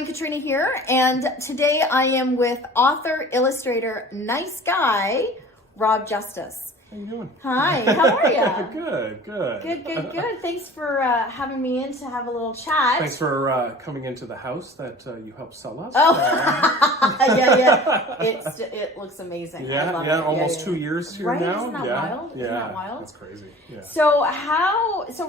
everyone, Katrina here, and today I am with author, illustrator, nice guy, Rob Justus. How you doing? Hi, how are you? Good. Good. Thanks for having me in to have a little chat. Thanks for coming into the house that you helped sell us. Oh, yeah. It looks amazing. I love it. Almost 2 years here right? now. Isn't that wild? Isn't that wild? That's crazy. Yeah. So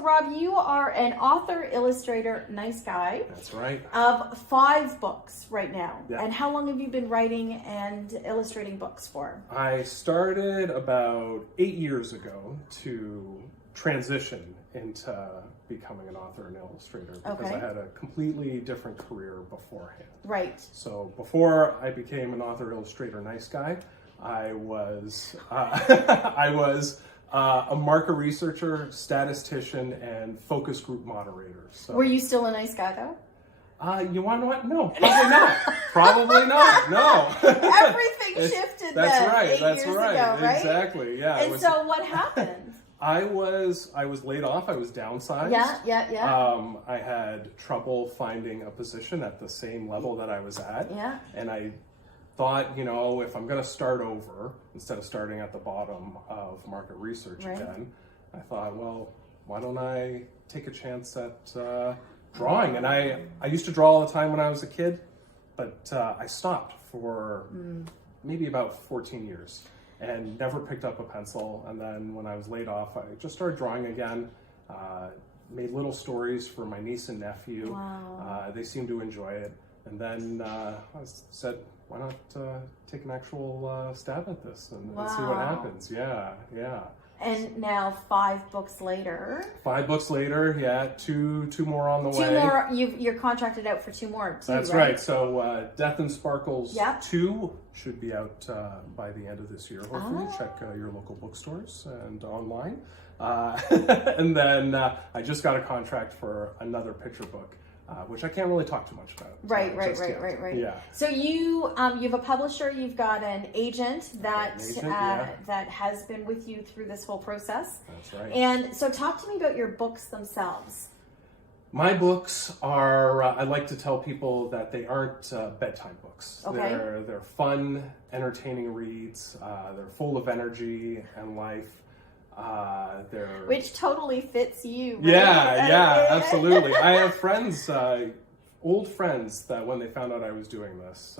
Rob, you are an author, illustrator, nice guy. That's right. Of 5 books right now. Yeah. And how long have you been writing and illustrating books for? I started about 8 years ago to transition into becoming an author and illustrator because I had a completely different career beforehand. Right. So before I became an author, illustrator, nice guy, I was a market researcher, statistician, and focus group moderator. So, were you still a nice guy though? You want to know what? No, probably not. Probably not. No. Everything shifted that's then. right. 8 That's years right. ago, right? Exactly. Yeah. And so what happened? I was laid off. I was downsized. Yeah. I had trouble finding a position at the same level that I was at. Yeah. And I thought, if I'm going to start over, instead of starting at the bottom of market research again, I thought, well, why don't I take a chance at drawing? And I used to draw all the time when I was a kid, but I stopped for maybe about 14 years and never picked up a pencil. And then when I was laid off, I just started drawing again, made little stories for my niece and nephew. Wow. They seemed to enjoy it. And then I said, why not take an actual stab at this and see what happens? Yeah. And now 5 books later. 5 books later, yeah, two more on the way. 2 more. You're contracted out for 2 more. That's right. So Death and Sparkles 2 should be out by the end of this year. Hopefully, check your local bookstores and online. And then I just got a contract for another picture book, which I can't really talk too much about. Right. Yeah. So you have a publisher, you've got an agent that that has been with you through this whole process. That's right. And so talk to me about your books themselves. My books are, I like to tell people that they aren't bedtime books. Okay. They're fun, entertaining reads. They're full of energy and life. Which totally fits you. Right? Yeah, absolutely. I have friends, old friends, that when they found out I was doing this,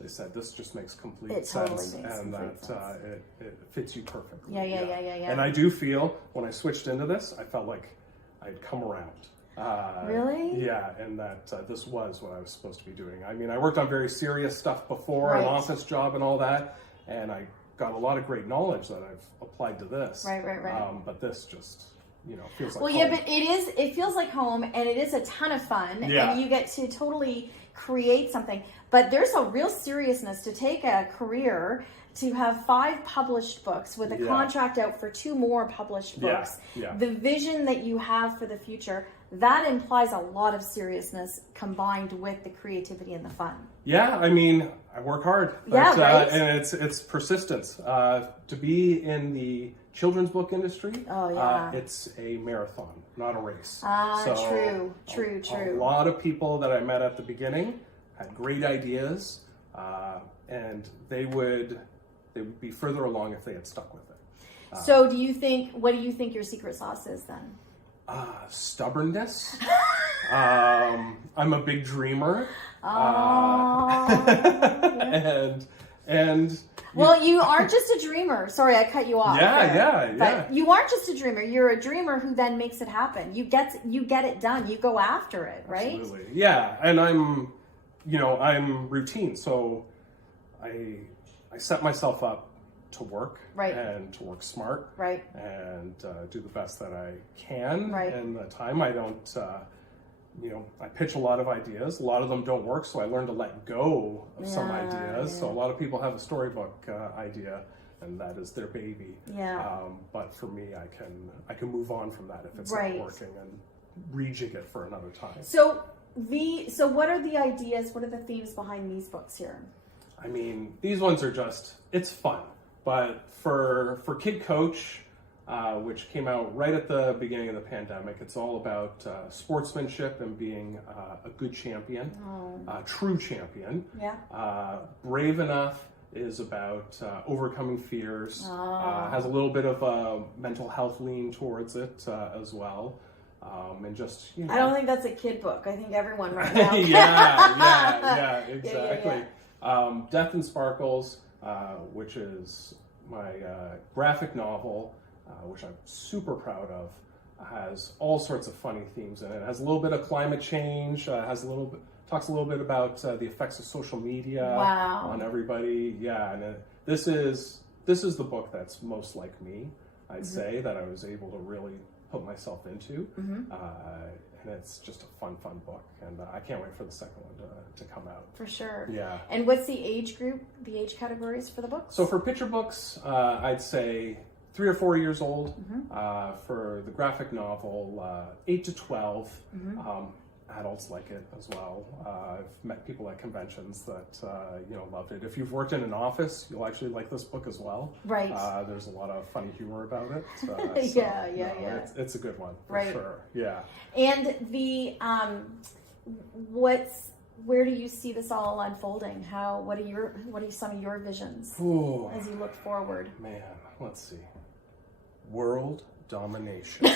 they said this just makes complete sense, and that it fits you perfectly. Yeah. And I do feel when I switched into this, I felt like I'd come around. Really? Yeah, and that this was what I was supposed to be doing. I mean, I worked on very serious stuff before, an office job and all that, and I got a lot of great knowledge that I've applied to this. Right. But this just, feels like home. Yeah, but it feels like home, and it is a ton of fun, and you get to totally create something. But there's a real seriousness to take a career, to have 5 published books with a contract out for 2 more published books. The vision that you have for the future, that implies a lot of seriousness combined with the creativity and the fun. Yeah, I mean, I work hard. But, and it's persistence. To be in the children's book industry, it's a marathon, not a race. True. A lot of people that I met at the beginning had great ideas, and they would be further along if they had stuck with it. So what do you think your secret sauce is then? Stubbornness. I'm a big dreamer. And well, you aren't just a dreamer. Sorry, I cut you off. Yeah. But you aren't just a dreamer. You're a dreamer who then makes it happen. You get it done. You go after it, right? Absolutely. Yeah, and I'm routine. So I set myself up to work and to work smart and do the best that I can in the time. I don't I pitch a lot of ideas. A lot of them don't work, so I learn to let go of some ideas. So a lot of people have a storybook idea, and that is their baby. But for me, I can move on from that if it's not working and rejig it for another time. So what are the ideas? What are the themes behind these books here? I mean, these ones are it's fun. But for Kid Coach, which came out right at the beginning of the pandemic. It's all about sportsmanship and being a good champion, a true champion. Yeah. Brave Enough is about overcoming fears. Has a little bit of a mental health lean towards it as well. And just, you know. I don't think that's a kid book. I think everyone right now. yeah, exactly. Death and Sparkles, which is my graphic novel, which I'm super proud of, has all sorts of funny themes in it. It has a little bit of climate change, talks a little bit about the effects of social media on everybody. Yeah, and this is the book that's most like me, I'd say, that I was able to really put myself into. And it's just a fun book, and I can't wait for the second one to come out. For sure. Yeah. And what's the age group, the age categories for the books? So for picture books, I'd say 3 or 4 years old. For the graphic novel, 8 to 12. Adults like it as well. I've met people at conventions that loved it. If you've worked in an office, you'll actually like this book as well. Right. There's a lot of funny humor about it. It's a good one for sure. Yeah. And the where do you see this all unfolding? What are some of your visions as you look forward? Man, let's see. World domination.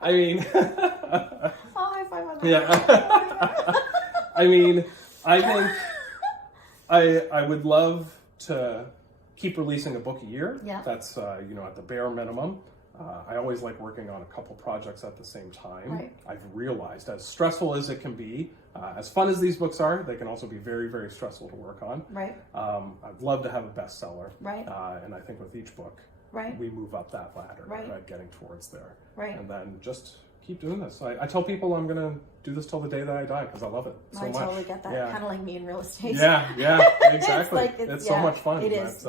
I mean, high five on that. Yeah. I mean, I think I would love to keep releasing a book a year. Yeah. That's at the bare minimum. I always like working on a couple projects at the same time. Right. I've realized, as stressful as it can be, as fun as these books are, they can also be very, very stressful to work on. Right. I'd love to have a bestseller. Right. And I think with each book, we move up that ladder, getting towards there. Right. And then just keep doing this. I tell people I'm going to do this till the day that I die because I love it so much. I totally get that. Yeah. Kind of like me in real estate. Yeah, exactly. it's so much fun. It is,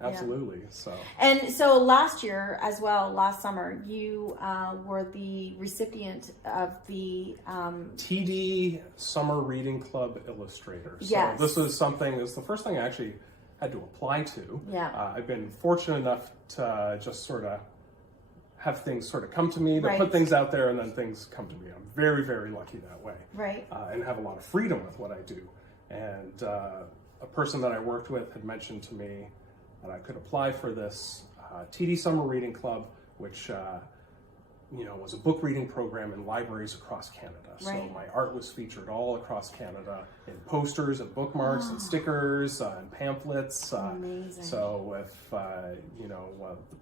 absolutely. So. And so last year as well, last summer, you were the recipient of the TD Summer Reading Club Illustrator. So this was it's the first thing I actually had to apply to. Yeah. I've been fortunate enough to just sort of have things sort of come to me, to put things out there, and then things come to me. I'm very, very lucky that way. Right. And have a lot of freedom with what I do. And a person that I worked with had mentioned to me that I could apply for this TD Summer Reading Club, which was a book reading program in libraries across Canada. Right. So my art was featured all across Canada in posters and bookmarks and stickers and pamphlets. Amazing. So if the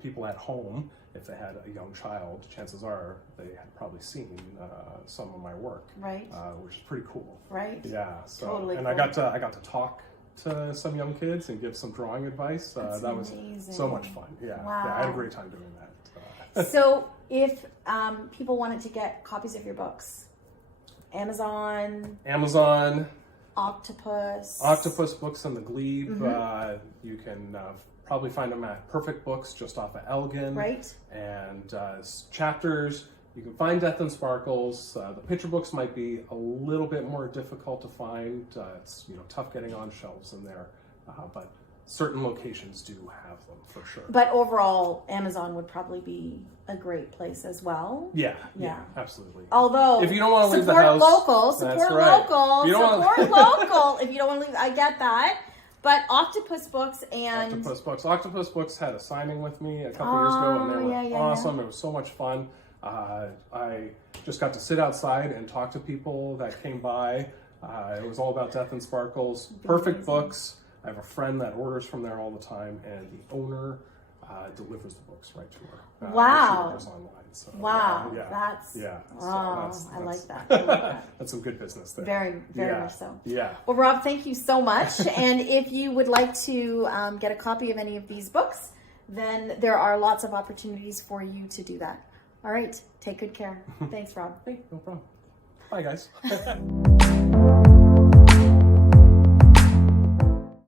people at home, if they had a young child, chances are they had probably seen some of my work. Right. Which is pretty cool. Right. Yeah. So totally. And cool. I got to talk to some young kids and give some drawing advice. That was so much fun. Yeah. Wow. Yeah, I had a great time doing that. So if people wanted to get copies of your books, Amazon, Octopus Books and the Glebe. You can probably find them at Perfect Books just off of Elgin. Right. And Chapters. You can find Death and Sparkles. The picture books might be a little bit more difficult to find. It's tough getting on shelves in there, but certain locations do have them for sure. But overall, Amazon would probably be a great place as well. Yeah, absolutely. Although, if you don't want to leave the house, support local. If you don't want to leave, I get that. But Octopus Books had a signing with me a couple years ago, and they were awesome. Yeah. It was so much fun. I just got to sit outside and talk to people that came by. It was all about Death and Sparkles. Perfect Books. I have a friend that orders from there all the time, and the owner delivers the books right to her. Wow. She orders online. So, that's I like that. That's some good business there. Very, very much so. Yeah. Well, Rob, thank you so much. And if you would like to get a copy of any of these books, then there are lots of opportunities for you to do that. All right. Take good care. Thanks, Rob. Hey, no problem. Bye, guys.